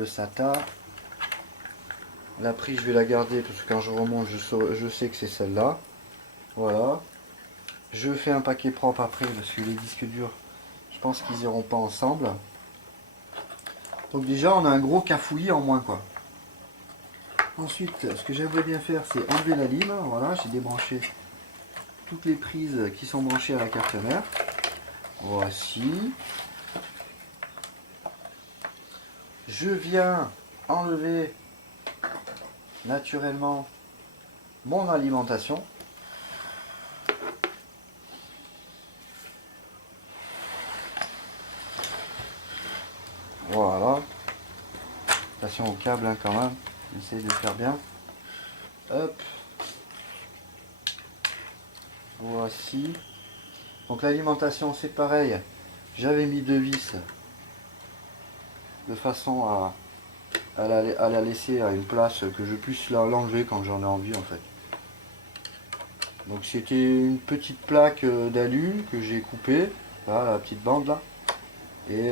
le SATA. La prise, je vais la garder parce que quand je remonte, je sais que c'est celle-là. Voilà. Je fais un paquet propre après parce que les disques durs, je pense qu'ils iront pas ensemble. Donc déjà, on a un gros cafouillis en moins, quoi. Ensuite, ce que j'aimerais bien faire, c'est enlever la lime. Voilà, j'ai débranché toutes les prises qui sont branchées à la carte mère. Voici. Je viens enlever naturellement mon alimentation. Voilà. Attention au câble hein, quand même. Essayez de le faire bien. Hop. Voici. Donc l'alimentation c'est pareil. J'avais mis 2 vis de façon à la laisser à une place que je puisse l'enlever quand j'en ai envie en fait. Donc c'était une petite plaque d'alu que j'ai coupée, voilà la petite bande là, et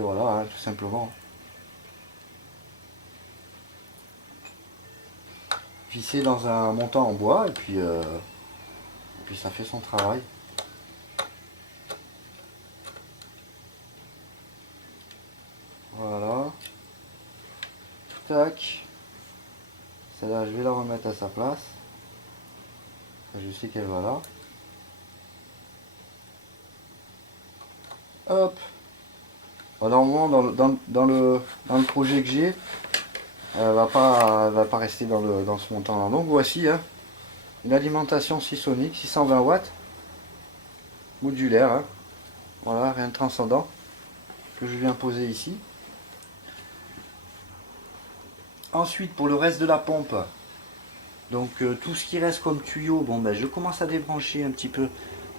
voilà hein, tout simplement. Vissé dans un montant en bois et puis ça fait son travail. Voilà. Tac. Celle-là, je vais la remettre à sa place. Je sais qu'elle va là. Hop. Alors, dans le projet que j'ai, elle va pas rester dans ce montant-là. Donc voici hein, une alimentation Seasonic, 620 watts, modulaire. Hein. Voilà, rien de transcendant que je viens poser ici. Ensuite, pour le reste de la pompe, donc tout ce qui reste comme tuyau, bon ben je commence à débrancher un petit peu.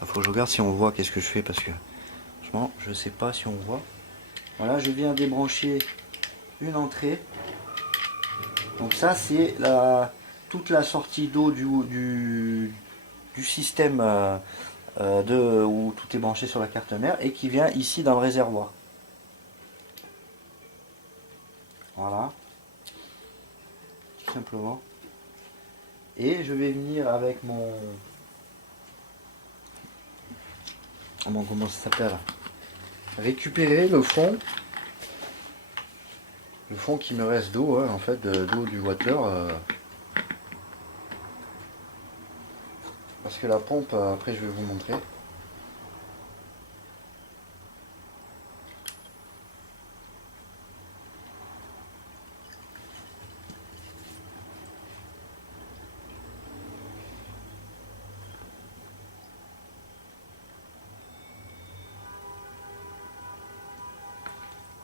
Il faut que je regarde si on voit qu'est-ce que je fais parce que franchement je sais pas si on voit. Voilà, je viens débrancher une entrée. Donc ça c'est toute la sortie d'eau du système où tout est branché sur la carte mère et qui vient ici dans le réservoir. Voilà. Tout simplement. Et je vais venir avec comment ça s'appelle, récupérer le fond qui me reste d'eau hein, en fait, d'eau du water parce que la pompe après je vais vous montrer.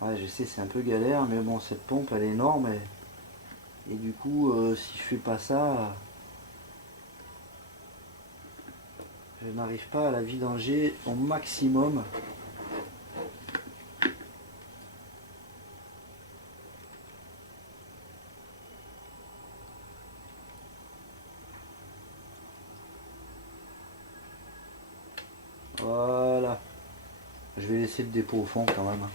Ouais, je sais, c'est un peu galère, mais bon, cette pompe, elle est énorme, et du coup, si je fais pas ça, je n'arrive pas à la vidanger au maximum. Voilà. Je vais laisser le dépôt au fond quand même.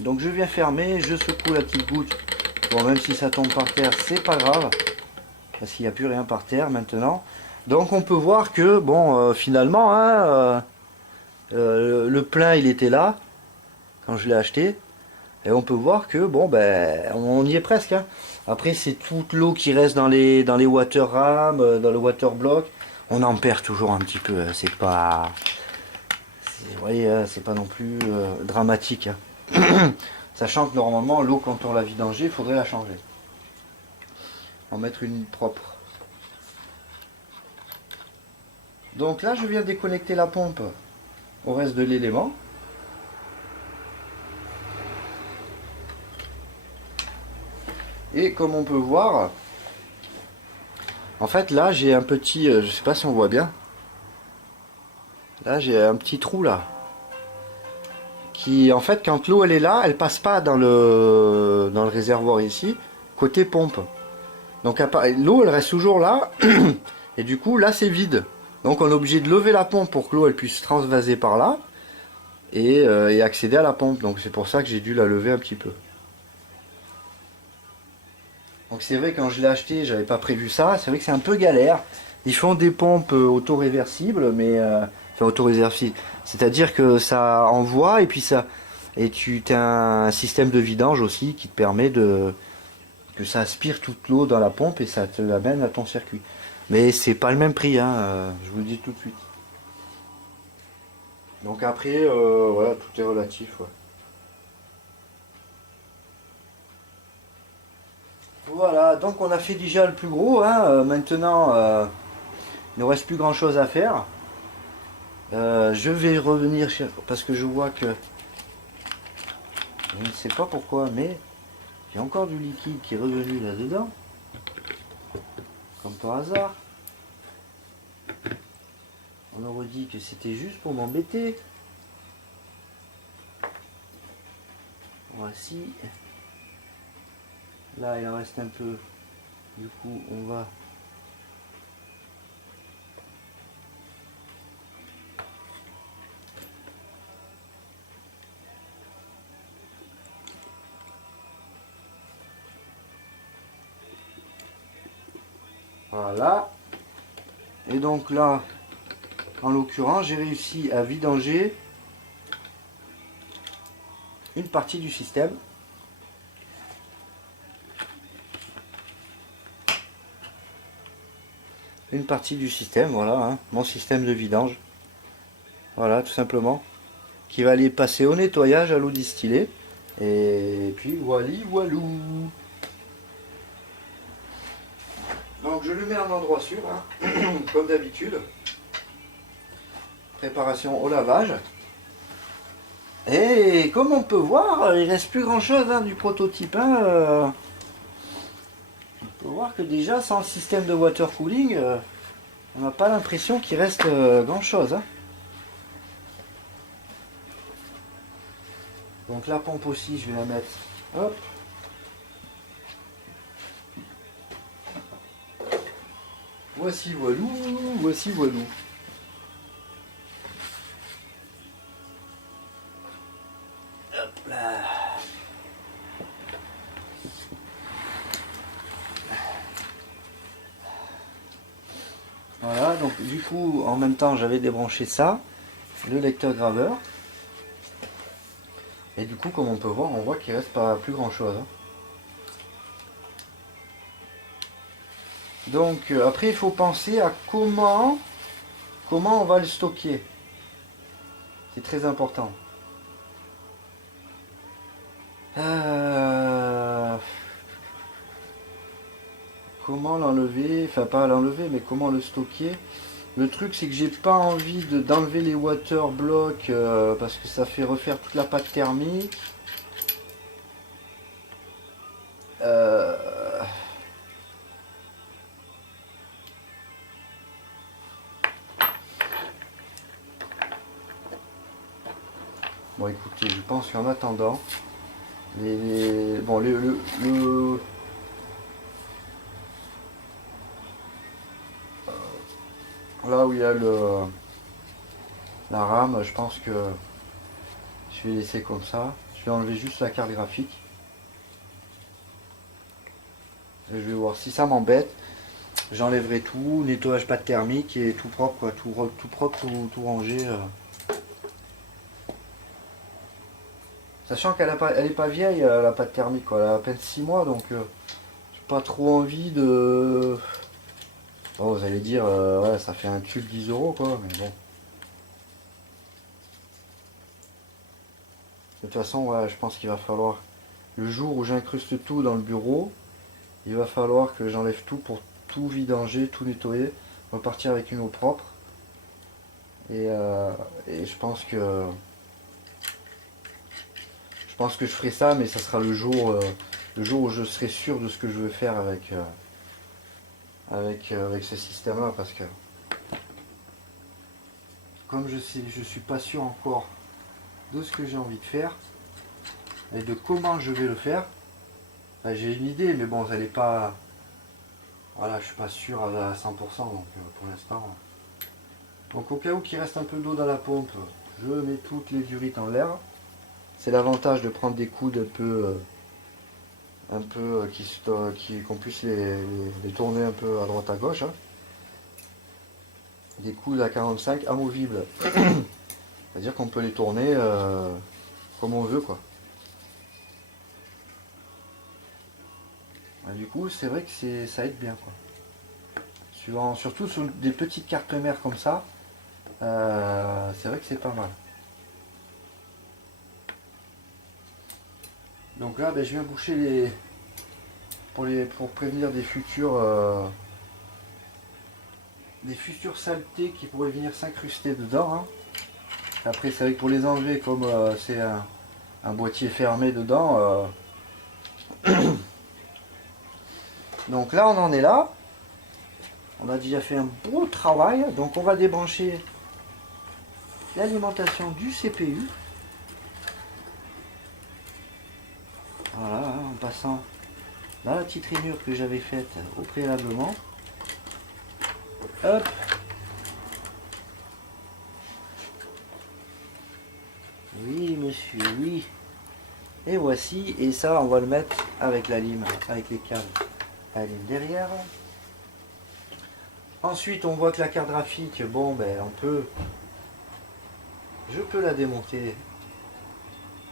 Donc je viens fermer, je secoue la petite goutte. Bon, même si ça tombe par terre, c'est pas grave. Parce qu'il n'y a plus rien par terre maintenant. Donc on peut voir que, bon, finalement, hein, le plein il était là, quand je l'ai acheté. Et on peut voir que, bon, ben, on y est presque. Hein. Après, c'est toute l'eau qui reste dans les water rams, dans le water block. On en perd toujours un petit peu. C'est pas... Vous voyez, c'est pas non plus dramatique. Hein. Sachant que normalement l'eau quand on la vidanger il faudrait la changer, en mettre une propre. Donc là je viens déconnecter la pompe au reste de l'élément. Et comme on peut voir, en fait là j'ai un petit, je sais pas si on voit bien, là j'ai un petit trou là qui en fait quand l'eau elle est là, elle passe pas dans le réservoir ici, côté pompe. Donc l'eau elle reste toujours là et du coup là c'est vide. Donc on est obligé de lever la pompe pour que l'eau elle puisse transvaser par là. et accéder à la pompe. Donc c'est pour ça que j'ai dû la lever un petit peu. Donc c'est vrai, quand je l'ai acheté, j'avais pas prévu ça. C'est vrai que c'est un peu galère. Ils font des pompes auto-réversibles, mais enfin auto-réversibles. C'est-à-dire que ça envoie et puis ça, et tu as un système de vidange aussi qui te permet de que ça aspire toute l'eau dans la pompe et ça te l'amène à ton circuit. Mais c'est pas le même prix, hein, je vous le dis tout de suite. Donc après, voilà, tout est relatif. Ouais. Voilà, donc on a fait déjà le plus gros. Hein, maintenant, il ne reste plus grand chose à faire. Je vais revenir parce que je vois que je ne sais pas pourquoi, mais il y a encore du liquide qui est revenu là-dedans, comme par hasard. On aurait dit que c'était juste pour m'embêter. Voici. Là, il en reste un peu. Du coup, on va. Voilà. Et donc là, en l'occurrence, j'ai réussi à vidanger une partie du système. Une partie du système, voilà, hein, mon système de vidange. Voilà, tout simplement. Qui va aller passer au nettoyage à l'eau distillée. Et puis voilou. Donc je le mets en endroit sûr, hein, comme d'habitude. Préparation au lavage. Et comme on peut voir, il reste plus grand chose hein, du prototype. Hein, on peut voir que déjà sans le système de water cooling, on n'a pas l'impression qu'il reste grand chose. Hein. Donc la pompe aussi, je vais la mettre. Hop. Voici voilou, voici voilou. Hop là. Voilà, donc du coup, en même temps, j'avais débranché ça, le lecteur graveur. Et du coup, comme on peut voir, on voit qu'il reste pas plus grand chose. Hein. Donc après, il faut penser à comment on va le stocker. C'est très important. Comment l'enlever, enfin pas l'enlever, mais comment le stocker. Le truc c'est que j'ai pas envie d'enlever les water blocks parce que ça fait refaire toute la pâte thermique. Bon écoutez, je pense qu'en attendant, bon là où il y a la rame, je pense que je vais laisser comme ça. Je vais enlever juste la carte graphique. Et je vais voir si ça m'embête. J'enlèverai tout, nettoyage pâte thermique et tout propre, quoi, tout propre, tout rangé. Sachant qu'elle elle est pas vieille la pâte thermique, quoi. Elle a à peine 6 mois, donc j'ai pas trop envie de. Oh, vous allez dire, ouais, ça fait un tube 10 euros, quoi, mais bon. De toute façon, ouais, je pense qu'il va falloir, le jour où j'incruste tout dans le bureau, il va falloir que j'enlève tout pour tout vidanger, tout nettoyer, repartir avec une eau propre. Et je pense que je ferai ça, mais ça sera le jour où je serai sûr de ce que je veux faire avec ce système-là, parce que comme je suis pas sûr encore de ce que j'ai envie de faire et de comment je vais le faire. Bah, j'ai une idée, mais bon, elle n'est pas. Voilà, je suis pas sûr à 100%, donc pour l'instant. Donc au cas où qu'il reste un peu d'eau dans la pompe, je mets toutes les durites en l'air. C'est l'avantage de prendre des coudes un peu qu'on puisse les tourner un peu à droite à gauche. Hein. Des coudes à 45 amovibles. C'est-à-dire qu'on peut les tourner comme on veut, quoi. Et du coup, c'est vrai que ça aide bien, quoi. Surtout sur des petites cartes mères comme ça, c'est vrai que c'est pas mal. Donc là, ben, je viens boucher pour prévenir des futures saletés qui pourraient venir s'incruster dedans. Hein. Après, c'est vrai que pour les enlever, comme c'est un boîtier fermé dedans. Donc là, on en est là. On a déjà fait un beau travail. Donc on va débrancher l'alimentation du CPU. Voilà, en passant dans la petite rainure que j'avais faite au préalablement. Hop. Oui, monsieur, oui. Et voici, et ça, on va le mettre avec la lime, avec les câbles. La lime derrière. Ensuite, on voit que la carte graphique, bon, ben, je peux la démonter.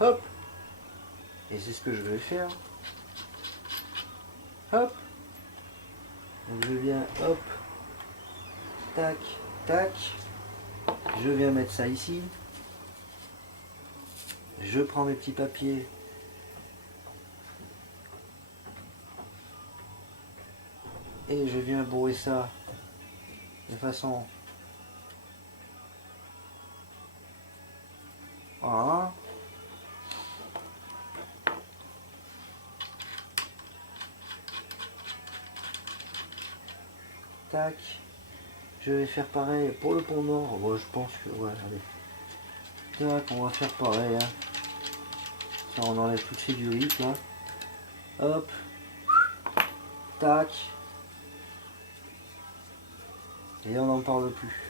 Hop. Et c'est ce que je vais faire. Hop. Donc je viens, hop. Tac, tac. Je viens mettre ça ici. Je prends mes petits papiers. Et je viens bourrer ça de façon... Voilà. Tac. Je vais faire pareil pour le pont nord. Bon, je pense que... Ouais, allez. Tac, on va faire pareil. Hein. Ça, on enlève toutes ces durites là. Hop. Tac. Et on n'en parle plus.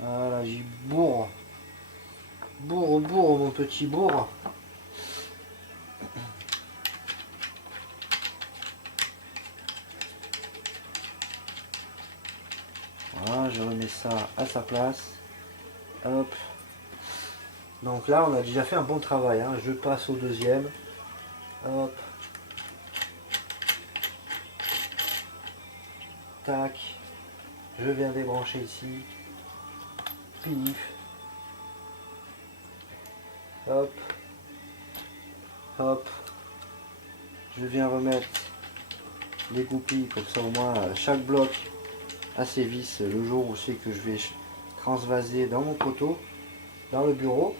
Voilà, j'y bourre. Bourre, bourre, mon petit bourre. Voilà, je remets ça à sa place. Hop. Donc là, on a déjà fait un bon travail. Hein. Je passe au deuxième. Hop. Tac. Je viens débrancher ici. Pif. Hop. Hop. Je viens remettre les goupilles, comme ça au moins chaque bloc a ses vis le jour où c'est que je vais transvaser dans mon poteau, dans le bureau.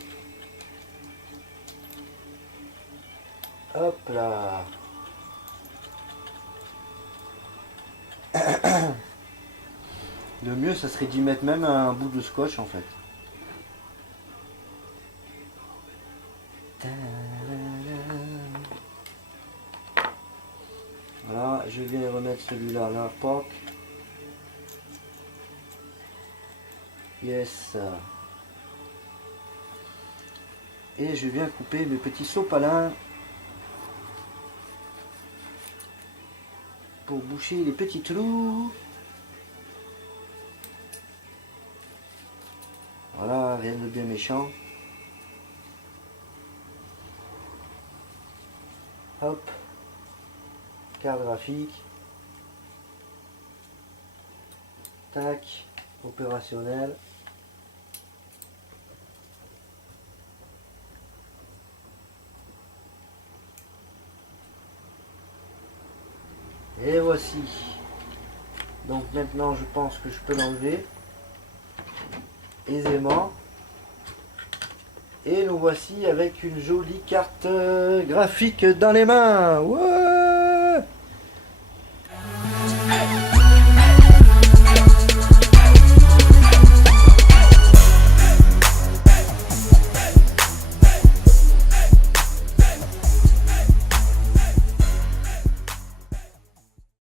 Hop là. Le mieux, ça serait d'y mettre même un bout de scotch en fait. Voilà, je vais remettre celui-là là, poc. Yes. Et je viens couper mes petits sopalins pour boucher les petits trous. Voilà, rien de bien méchant. Hop. Carte graphique. Tac. Opérationnel. Et voici. Donc maintenant je pense que je peux l'enlever aisément. Et nous voici avec une jolie carte graphique dans les mains. Ouais.